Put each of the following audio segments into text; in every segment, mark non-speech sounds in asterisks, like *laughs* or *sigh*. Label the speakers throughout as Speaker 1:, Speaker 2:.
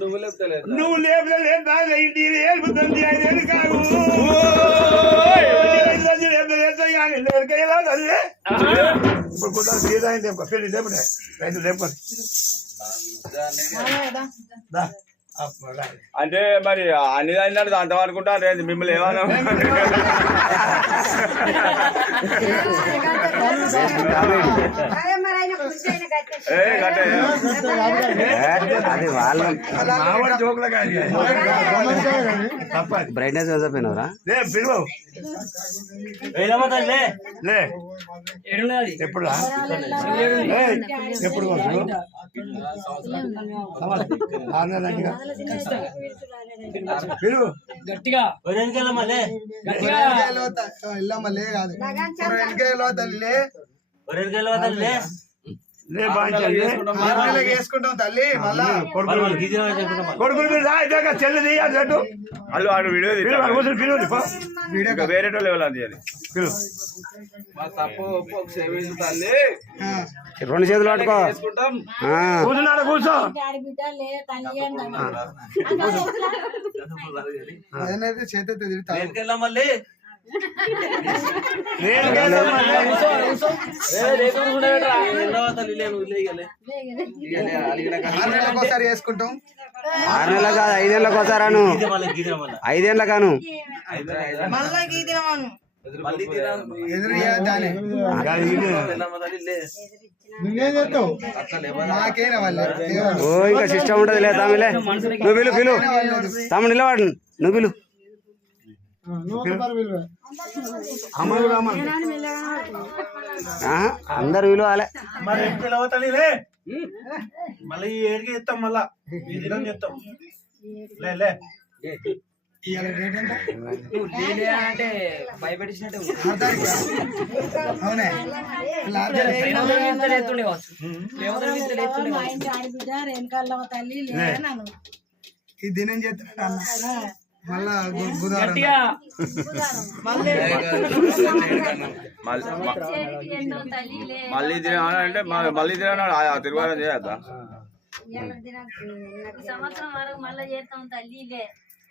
Speaker 1: నువ్వు లేపుతలేదు
Speaker 2: నువ్వు లేపులే లేదా ఇంటి ఏలుపుతుంది ఐదేళ్ళు కాదు. ఇప్పుడు కుదరదు సీదా అయింది లేపుకో పెళ్ళి లేపుడే. రైతు లేపుకో దా. అప్పుడు రా.
Speaker 1: అంటే మరి అన్ని అన్నాడు అంత అనుకుంటా రేంజ్ మిమ్మల్ని ఏమన్నా *laughs*
Speaker 3: అది వాళ్ళ
Speaker 2: కాదు
Speaker 3: బ్రైట్నెస్ వేసపోయినవరా
Speaker 2: లే పిలువు. లే. ఎప్పుడు ఎప్పుడు నెలలు అయిందిగా.
Speaker 1: వీడియో
Speaker 2: పిలువు వాడు కూర్చొని పిలువు పో.
Speaker 1: ఇంకా వేరే
Speaker 3: రెండు చేతులు పట్టుకో.
Speaker 1: చేసుకుంటాం
Speaker 3: ఆ,
Speaker 2: కూర్చున్నాడు కూర్చో.
Speaker 4: అదనైతే చేతి ఒకసారి వేసుకుంటాం
Speaker 3: ఆరు నెలల కాదు ఐదేళ్ళకి వస్తారాను ఐదేళ్ళ కాను ఓ ఇంకా సిస్టమ్ ఉంటది లే తమిళే నువ్వు పిలు పిలు తమ్ముడు నిలవాడు నువ్వు పిలు అందరు విలువాలే
Speaker 5: మరి పిలవతలే మళ్ళీ ఈ ఏడికి ఇస్తాం మళ్ళా. ఈ దినం చెప్తాం లే
Speaker 6: అంటే.
Speaker 4: అవునే. ఈ దినం చేస్తున్నాడు అన్న. మళ్ళా
Speaker 6: గట్టిగా.
Speaker 1: మళ్ళీ తిన అంటే మ- మళ్ళీ తిన తిరువారం చేయద్దా?
Speaker 7: సంవత్సరం వరకు మళ్ళీ చేస్తాం
Speaker 2: తల్లి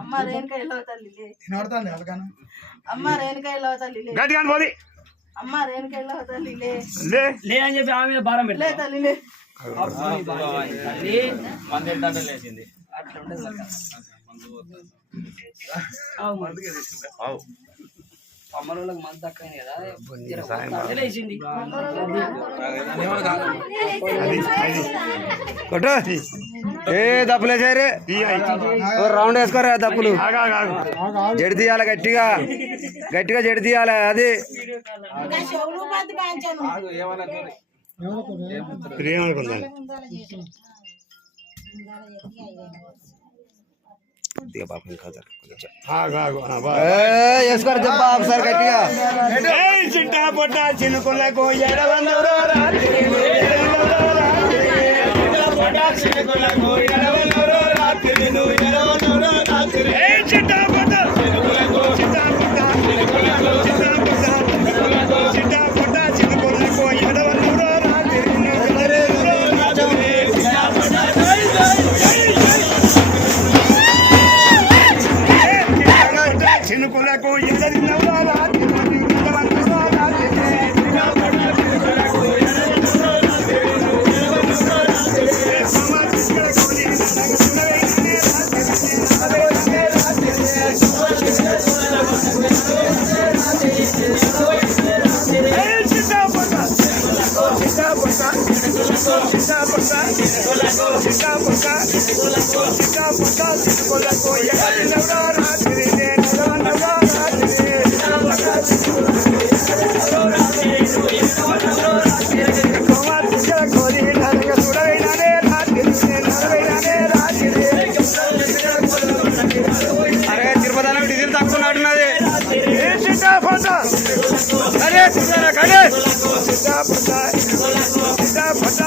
Speaker 8: అమ్మ రేణుక ఎలా తల్లి లే?
Speaker 2: గట్టిగా పోది.
Speaker 8: అమ్మ రేణుక ఎలా తల్లి లే?
Speaker 2: లే.
Speaker 6: లే అని చెప్పి ఆమె భారం పెట్టలే
Speaker 8: తల్లి లే.
Speaker 6: మంది లేచింది అట్లా ఉంటుంది మంది కదా.
Speaker 3: కొట్టు. ఏ దప్పులు
Speaker 2: ఐదు.
Speaker 3: రౌండ్ వేసుకోరా దప్పులు. జడి తీయాలి గట్టిగా. గట్టిగా జడి తీయాలి అది.
Speaker 2: दिया बाप ने खा सर हाँ हाँ हाँ ए यसकर जब बाप सर कट ए चिट्टा पोटा चिलकुला को यार बंदरो रात्रि में chica por acá, con la chica por acá, con la chica por acá, con la coya, con la aurora, tiene la aurora, tiene la aurora, tiene la aurora, tiene la aurora,
Speaker 3: అరే
Speaker 6: చూసారా కానీ